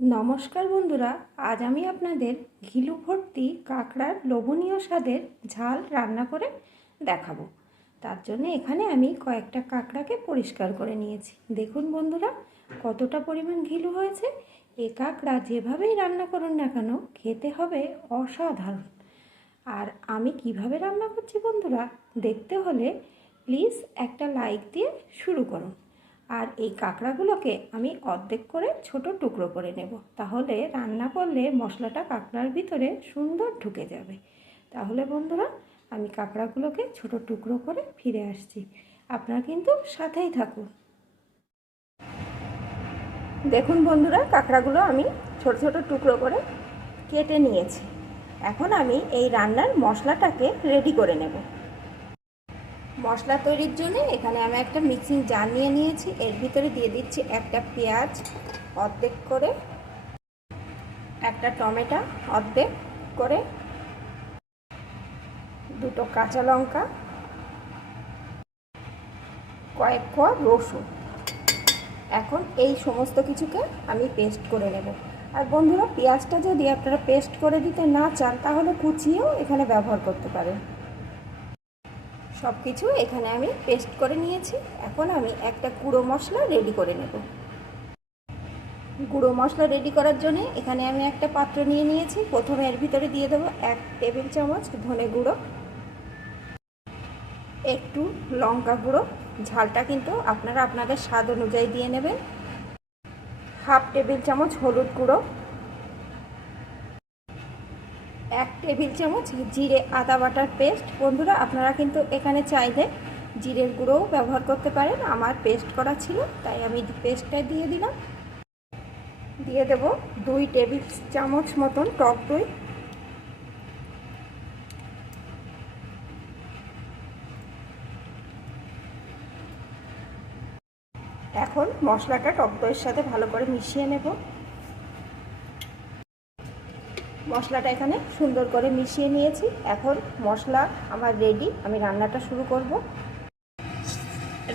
নমস্কার বন্ধুরা, আজ আমি আপনাদের ঘিলু ভর্তি কাঁকড়ার লোভনীয় স্বাদের ঝাল রান্না করে দেখাবো। তার জন্য এখানে আমি কয়েকটা কাঁকড়াকে পরিষ্কার করে নিয়েছি। দেখুন বন্ধুরা, কতটা পরিমাণ ঘিলু হয়েছে। এ কাঁকড়া যেভাবেই রান্না করুন না কেন, খেতে হবে অসাধারণ। আর আমি কীভাবে রান্না করছি বন্ধুরা, দেখতে হলে প্লিজ একটা লাইক দিয়ে শুরু করুন। আর এই কাঁকড়াগুলোকে আমি অর্ধেক করে ছোট টুকরো করে নেব। তাহলে রান্না করলে মশলাটা কাঁকড়ার ভিতরে সুন্দর ঢুকে যাবে। তাহলে বন্ধুরা, আমি কাঁকড়াগুলোকে ছোট টুকরো করে ফিরে আসছি। আপনারা কিন্তু সাথেই থাকুন। দেখুন বন্ধুরা, কাঁকড়াগুলো আমি ছোট ছোট টুকরো করে কেটে নিয়েছি। এখন আমি এই রান্নার মশলাটাকে রেডি করে নেব। মশলা তৈরির জন্য এখানে আমি একটা মিক্সিং জার নিয়ে নিয়েছি। এর ভিতরে দিয়ে দিচ্ছি একটা পেঁয়াজ অর্ধেক করে, একটা টমেটো অর্ধেক করে, দুটো কাঁচা লঙ্কা, কয়েক কোয়া রসুন। এখন এই সমস্ত কিছুকে আমি পেস্ট করে নেব। আর বন্ধুরা, পেঁয়াজটা যদি আপনারা পেস্ট করে দিতে না চান, তাহলে কুচিয়েও এখানে ব্যবহার করতে পারেন। সব কিছু এখানে আমি পেস্ট করে নিয়েছি। এখন আমি একটা গুঁড়ো মশলা রেডি করে নেব। গুঁড়ো মশলা রেডি করার জন্য এখানে আমি একটা পাত্র নিয়ে নিয়েছি। প্রথমে এর ভিতরে দিয়ে দেবো এক টেবিল চামচ ধনে গুঁড়ো, একটু লঙ্কা গুঁড়ো। ঝালটা কিন্তু আপনারা আপনাদের স্বাদ অনুযায়ী দিয়ে নেবেন। হাফ টেবিল চামচ হলুদ গুঁড়ো এক টেবিল চামচ, জিরে আদা বাটার পেস্ট। বন্ধুরা, আপনারা কিন্তু এখানে চাইলে জিরের গুঁড়োও ব্যবহার করতে পারেন। আমার পেস্ট করা ছিল, তাই আমি পেস্টটা দিয়ে দিলাম। দিয়ে দেব দুই টেবিল চামচ মতন টক দই। এখন মশলাটা টক দইয়ের সাথে ভালো করে মিশিয়ে নেব। মশলাটা এখানে সুন্দর করে মিশিয়ে নিয়েছি। এখন মশলা আমার রেডি আমি রান্নাটা শুরু করব।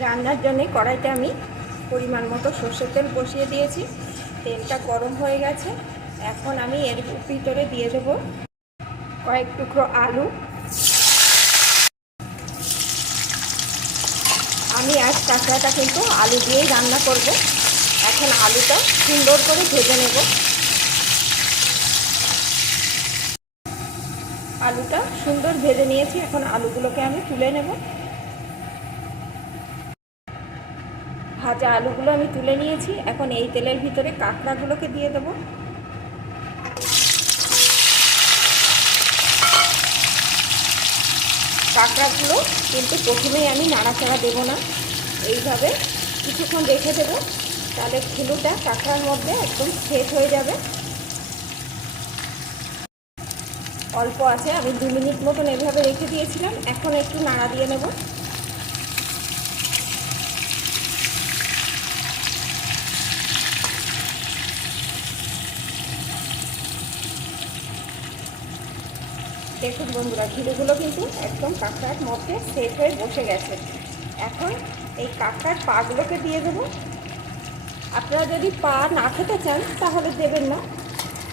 রান্নার জন্যে কড়াইতে আমি পরিমাণ মতো সর্ষের তেল বসিয়ে দিয়েছি। তেলটা গরম হয়ে গেছে। এখন আমি এর ভিতরে দিয়ে দেব কয়েক টুকরো আলু। আমি আজ কাঁকড়াটা কিন্তু আলু দিয়েই রান্না করব। এখন আলুটা সুন্দর করে ভেজে নেব। আলুটা সুন্দর ভেজে নিয়েছি। এখন আলুগুলোকে আমি তুলে নেব। ভাজা আলুগুলো আমি তুলে নিয়েছি। এখন এই তেলের ভিতরে কাঁকড়াগুলোকে দিয়ে দেব। কাঁকড়াগুলো কিন্তু প্রথমেই আমি নাড়াচাড়া দেব না। এইভাবে কিছুক্ষণ রেখে দেবো। তাহলে ফুলুটা কাঁকড়ার মধ্যে একদম সেট হয়ে যাবে। অল্প আছে, আমি দু মিনিট মতন এভাবে রেখে দিয়েছিলাম, এখন একটু নাড়া দিয়ে নেব। দেখুন বন্ধুরা ঘিরুগুলো কিন্তু একদম কাঁকড়ার মধ্যে সেট হয়ে বসে গেছে। এখন এই কাঁকড়ার পাগুলোকে দিয়ে দেবো। আপনারা যদি পা না খেতে চান, তাহলে দেবেন না।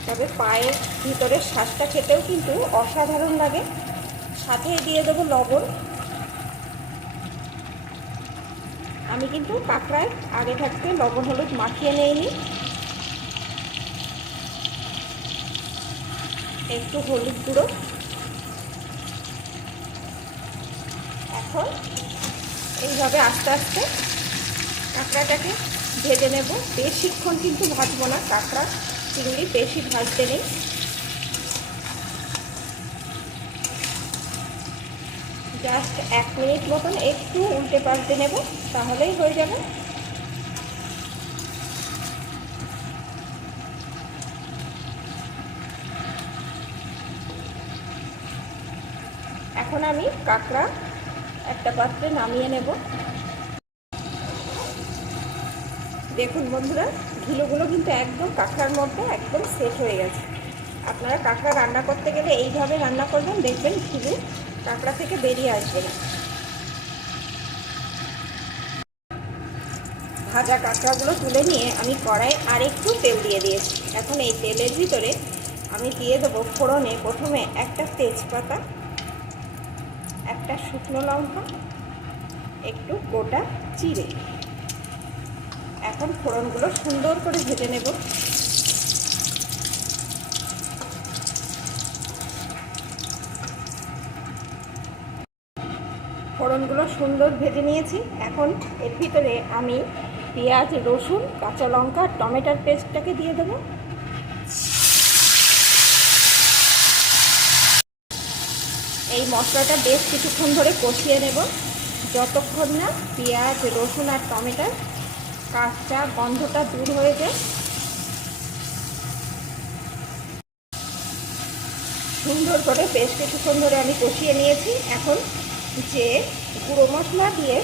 তবে পায়ের ভিতরের শ্বাসটা খেতেও কিন্তু অসাধারণ লাগে। সাথে দিয়ে দেবো লবণ। আমি কিন্তু কাঁকড়ায় আগে থাকতে লবণ, হলুদ মাখিয়ে নিইনি। একটু হলুদ গুঁড়ো। এখন এইভাবে আস্তে আস্তে কাঁকড়াটাকে ভেজে নেব। বেশিক্ষণ কিন্তু ভাজবো না কাঁকড়া চিংড়ি বেশি ভাজতে নেই। জাস্ট এক মিনিট মতন একটু উল্টে পাল্টে নেব, তাহলেই হয়ে যাবে। এখন আমি কাঁকড়া একটা পাত্রে নামিয়ে নেব। দেখুন বন্ধুরা ঘিলোগুলো কিন্তু একদম কাঁকড়ার মধ্যে একদম সেট হয়ে গেছে। আপনারা কাঁকড়া রান্না করতে গেলে এইভাবে রান্না করবেন, দেখবেন ঘিলু কাঁকড়া থেকে বেরিয়ে আসবে না। ভাজা কাঁকড়াগুলো তুলে নিয়ে আমি কড়াই আর একটু তেল দিয়ে দিয়েছি। এখন এই তেলের ভিতরে আমি দিয়ে দেবো ফোড়নে প্রথমে একটা তেজপাতা, একটা শুকনো লঙ্কা, একটু গোটা চিড়ে এখন ফোড়নগুলো সুন্দর করে ভেজে নেব। ফোড়নগুলো সুন্দর ভেজে নিয়েছি। এখন এর ভিতরে আমি পেঁয়াজ, রসুন, কাঁচা লঙ্কা, টমেটোর পেস্টটাকে দিয়ে দেবো। এই মশলাটা বেশ কিছুক্ষণ ধরে কষিয়ে নেব। যতক্ষণ না পেঁয়াজ, রসুন আর টমেটোর কাঁচা গন্ধটা দূর হয়ে যায়। সুন্দর করে বেশ কিছুক্ষণ ধরে আমি কষিয়ে নিয়েছি। এখন যে গুঁড়ো মশলা দিয়ে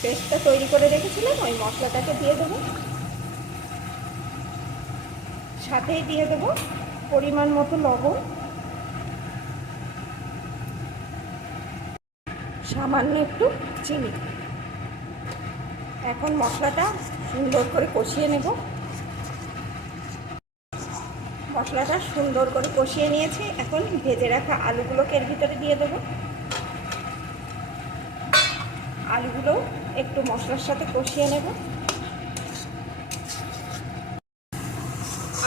পেস্টটা তৈরি করে রেখেছিলাম, ওই মশলাটাকে দিয়ে দেবো। সাথেই দিয়ে দেবো পরিমাণ মতো লবণ। সামান্য একটু চিনি। এখন মশলাটা সুন্দর করে কষিয়ে নেব। মশলাটা সুন্দর করে কষিয়ে নিয়েছি। এখন ভেজে রাখা আলুগুলোকে এর ভিতরে দিয়ে দেবো। আলুগুলো একটু মশলার সাথে কষিয়ে নেব।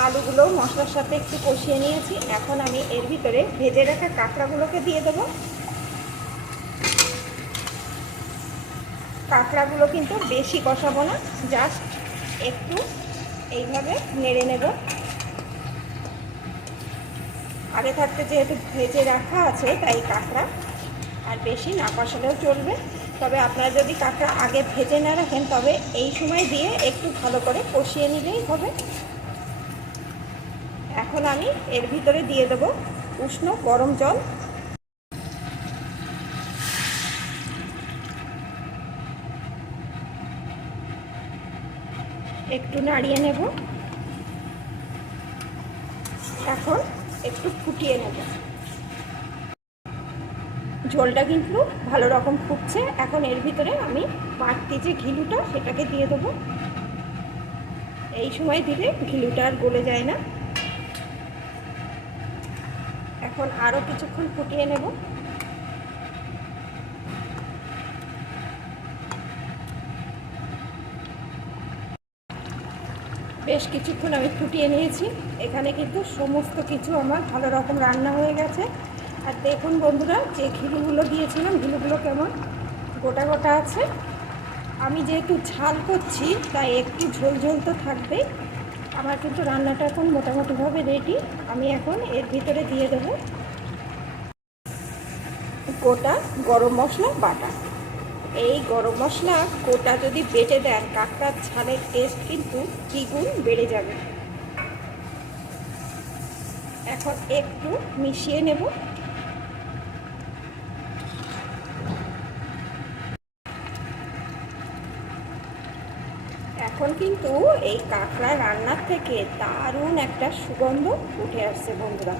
আলুগুলো মশলার সাথে একটু কষিয়ে নিয়েছি। এখন আমি এর ভিতরে ভেজে রাখা কাঁকড়াগুলোকে দিয়ে দেবো। কাঁকড়াগুলো কিন্তু বেশি কষাবো না জাস্ট একটু এইভাবে নেড়ে নেব। আগে থাকতে যেহেতু ভেজে রাখা আছে, তাই কাঁকড়া আর বেশি না কষালেও চলবে। তবে আপনারা যদি কাঁকড়া আগে ভেজে না রাখেন, তবে এই সময় দিয়ে একটু ভালো করে কষিয়ে নিলেই হবে। এখন আমি এর ভিতরে দিয়ে দেব উষ্ণ গরম জল। একটু নাড়িয়ে নেব। এখন একটু ফুটিয়ে নেব। ঝোলটা কিন্তু ভালো রকম ফুটছে। এখন এর ভিতরে আমি বাড়তি যে ঘিলুটা সেটাকে দিয়ে দেবো। এই সময় দিলে ঘিলুটা আর গলে যায় না। এখন আরও কিছুক্ষণ ফুটিয়ে নেব। বেশ কিছুক্ষণ আমি ফুটিয়ে নিয়েছি। এখানে কিন্তু সমস্ত কিছু আমার ভালো রকম রান্না হয়ে গেছে। আর দেখুন বন্ধুরা, যে ঘিলুগুলো দিয়েছিলাম ঘিলুগুলো কেমন? গোটা গোটা আছে। আমি যেহেতু ঝাল করছি, তাই একটু ঝোল ঝোল তো থাকবেই। আমার কিন্তু রান্নাটা এখন মোটামুটিভাবে রেডি আমি এখন এর ভিতরে দিয়ে দেব গোটা গরম মশলা বাটা। এই গরম মশলা গোটা যদি বেটে দেন, কাঁকড়ার ছালের টেস্ট কিন্তু দ্বিগুণ বেড়ে যাবে। এখন একটু মিশিয়ে নেব। এখন কিন্তু এই কাঁকড়া রান্নার থেকে দারুণ একটা সুগন্ধ উঠে আসছে বন্ধুরা।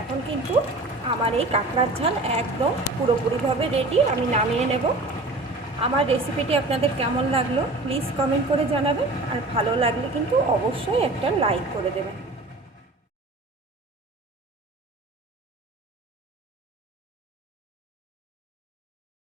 এখন কিন্তু আমার এই কাঁকড়ার ঝাল একদম পুরোপুরিভাবে রেডি আমি নামিয়ে নেব। আমার রেসিপিটি আপনাদের কেমন লাগল প্লিজ কমেন্ট করে জানাবেন। আর ভালো লাগলে কিন্তু অবশ্যই একটা লাইক করে দেবেন।